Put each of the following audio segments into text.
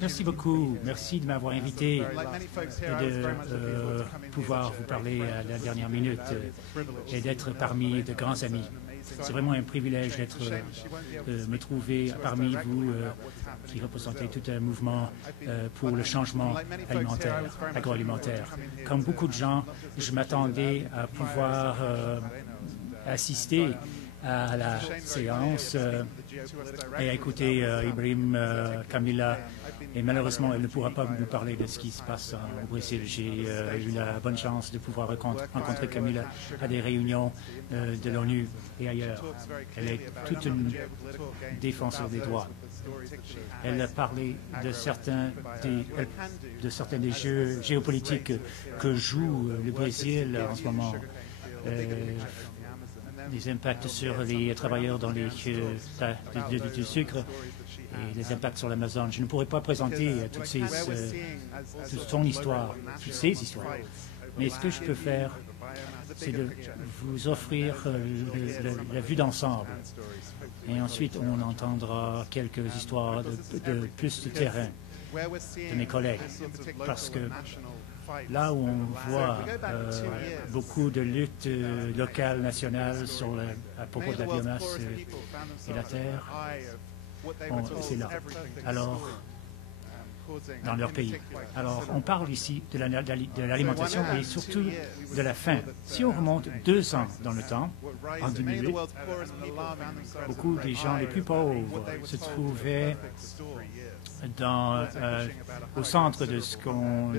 Merci beaucoup. Merci de m'avoir invité et de pouvoir vous parler à la dernière minute et d'être parmi de grands amis. C'est vraiment un privilège d'être, me trouver parmi vous qui représentez tout un mouvement pour le changement alimentaire, agroalimentaire. Comme beaucoup de gens, je m'attendais à pouvoir assister à la séance et à écouter Ibrahim Kamila. Et malheureusement, elle ne pourra pas nous parler de ce qui se passe au Brésil. J'ai eu la bonne chance de pouvoir rencontrer Kamila à des réunions de l'ONU et ailleurs. Elle est toute une défenseur des droits. Elle a parlé de certains des jeux géopolitiques que joue le Brésil en ce moment. Les impacts sur les travailleurs dans les du sucre et les impacts sur l'Amazon. Je ne pourrais pas présenter toute son histoire, toutes ces histoires. Mais ce que je peux faire, c'est de vous offrir la vue d'ensemble. Et ensuite, on entendra quelques histoires de plus de terrain de mes collègues. Parce que là où on voit beaucoup de luttes locales, nationales à propos de la biomasse et la terre, c'est là. Alors, dans leur pays. Alors, on parle ici de l'alimentation et surtout de la faim. Si on remonte 2 ans dans le temps, en 2008, beaucoup des gens les plus pauvres se trouvaient au centre de ce qu'on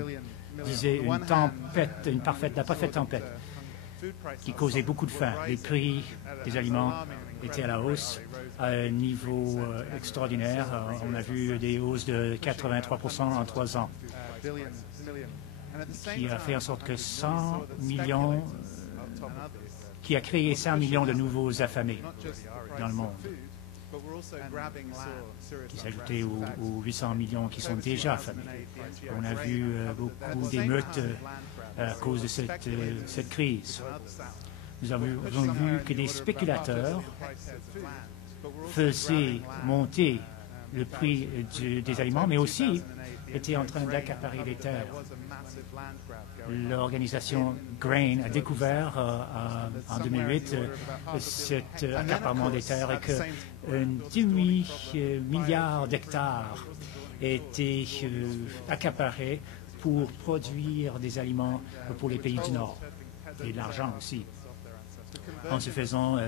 disait la parfaite tempête qui causait beaucoup de faim. Les prix des aliments étaient à la hausse à un niveau extraordinaire. On a vu des hausses de 83% en 3 ans, qui a fait en sorte que 100 millions, qui a créé 100 millions de nouveaux affamés dans le monde, qui s'ajoutaient aux 800 millions qui sont déjà affamés. On a vu beaucoup d'émeutes à cause de cette crise. Nous avons vu que des spéculateurs faisaient monter le prix des aliments, mais aussi étaient en train d'accaparer les terres. L'organisation Grain a découvert en 2008 cet accaparement des terres et que 18 milliards d'hectares étaient accaparés pour produire des aliments pour les pays du Nord et de l'argent aussi, en se faisant,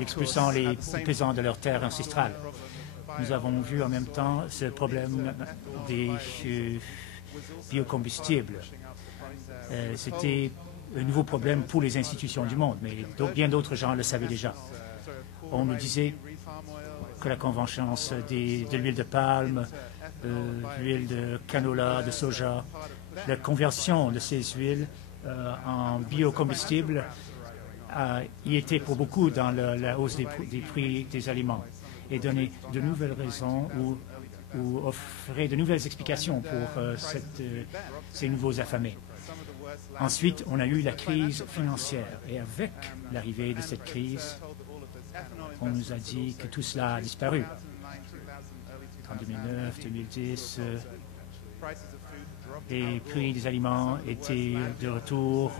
expulsant les paysans de leurs terres ancestrales. Nous avons vu en même temps ce problème des biocombustibles. C'était un nouveau problème pour les institutions du monde, mais bien d'autres gens le savaient déjà. On nous disait que la convergence de l'huile de palme, l'huile de canola, de soja, la conversion de ces huiles en biocombustible y était pour beaucoup dans la hausse des prix des aliments et donnait de nouvelles raisons ou offrait de nouvelles explications pour ces nouveaux affamés. Ensuite, on a eu la crise financière et avec l'arrivée de cette crise, on nous a dit que tout cela a disparu. En 2009, 2010, les prix des aliments étaient de retour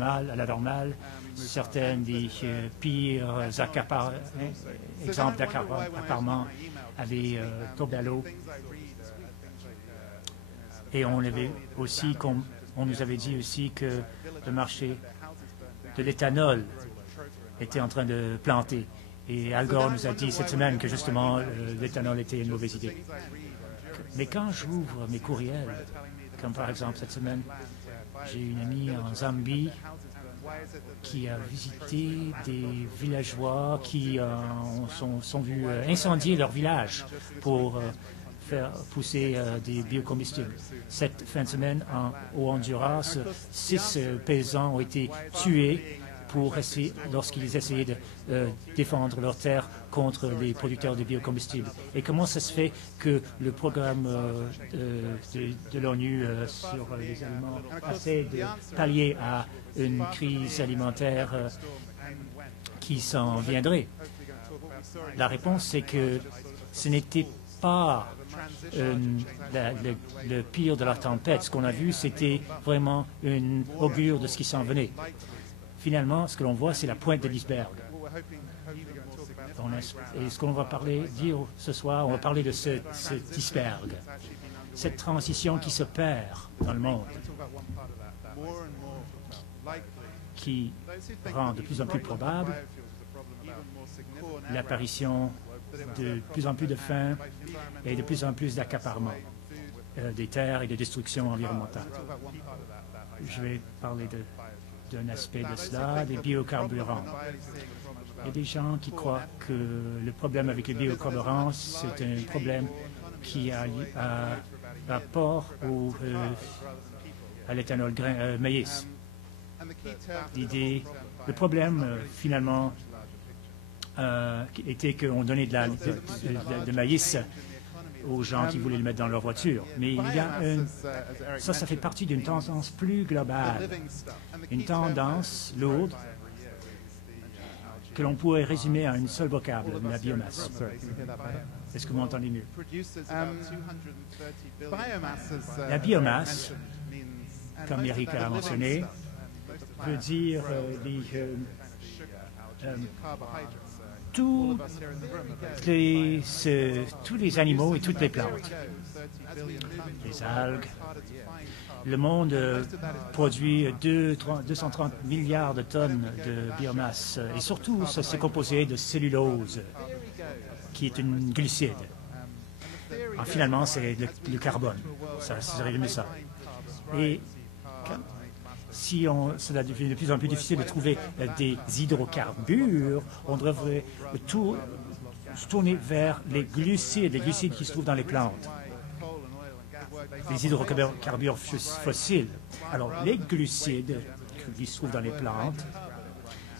à la normale. Certains des pires exemples d'accaparement avaient tombé à l'eau. Et on nous avait dit aussi que le marché de l'éthanol était en train de planter. Et Al Gore nous a dit cette semaine que justement l'éthanol était une mauvaise idée. Mais quand j'ouvre mes courriels, comme par exemple cette semaine, j'ai une amie en Zambie qui a visité des villageois qui sont vus incendier leur village pour faire pousser des biocombustibles. Cette fin de semaine, au Honduras, 6 paysans ont été tués lorsqu'ils essayaient de défendre leurs terres contre les producteurs de biocombustibles. Et comment ça se fait que le programme de l'ONU sur les aliments essaie de pallier à une crise alimentaire qui s'en viendrait? La réponse, c'est que ce n'était pas le pire de la tempête. Ce qu'on a vu, c'était vraiment une augure de ce qui s'en venait. Finalement, ce que l'on voit, c'est la pointe de l'iceberg. Et ce qu'on va dire ce soir, on va parler de cet iceberg, cette transition qui se perd dans le monde, qui rend de plus en plus probable l'apparition de plus en plus de faim et de plus en plus d'accaparement des terres et de destruction environnementale. Je vais parler d'un aspect de cela, des biocarburants. Il y a des gens qui croient que le problème avec les biocarburants, c'est un problème qui a rapport à l'éthanol maïs. Le problème, finalement, était qu'on donnait de maïs aux gens qui voulaient le mettre dans leur voiture. Mais il y a ça fait partie d'une tendance plus globale, une tendance lourde que l'on pourrait résumer à un seul vocable, la biomasse. Est-ce que vous m'entendez mieux? La biomasse, comme Eric a mentionné, veut dire tous les animaux et toutes les plantes, les algues. Le monde produit 230 milliards de tonnes de biomasse et surtout, ça s'est composé de cellulose, qui est une glucide. Finalement, c'est le carbone. Ça résume ça. Et cela devient de plus en plus difficile de trouver des hydrocarbures, on devrait se tourner vers les glucides qui se trouvent dans les plantes. Les hydrocarbures fossiles. Alors, les glucides qui se trouvent dans les plantes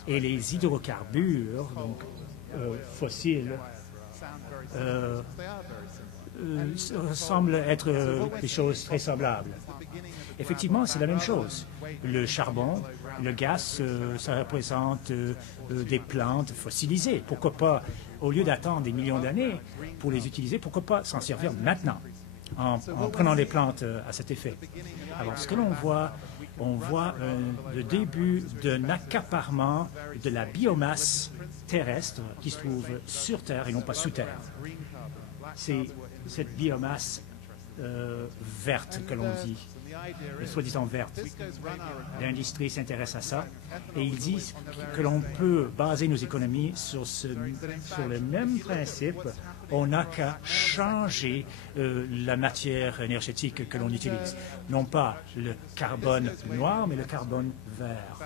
et les hydrocarbures fossiles semblent être des choses très semblables. Effectivement, c'est la même chose. Le charbon, le gaz, ça représente des plantes fossilisées. Pourquoi pas, au lieu d'attendre des millions d'années pour les utiliser, pourquoi pas s'en servir maintenant, en prenant les plantes à cet effet? Alors, ce que l'on voit, on voit le début d'un accaparement de la biomasse terrestre qui se trouve sur Terre et non pas sous Terre. C'est cette biomasse verte que l'on dit, soi-disant verte. L'industrie s'intéresse à ça et ils disent que l'on peut baser nos économies sur le même principe. On n'a qu'à changer la matière énergétique que l'on utilise. Non pas le carbone noir, mais le carbone vert.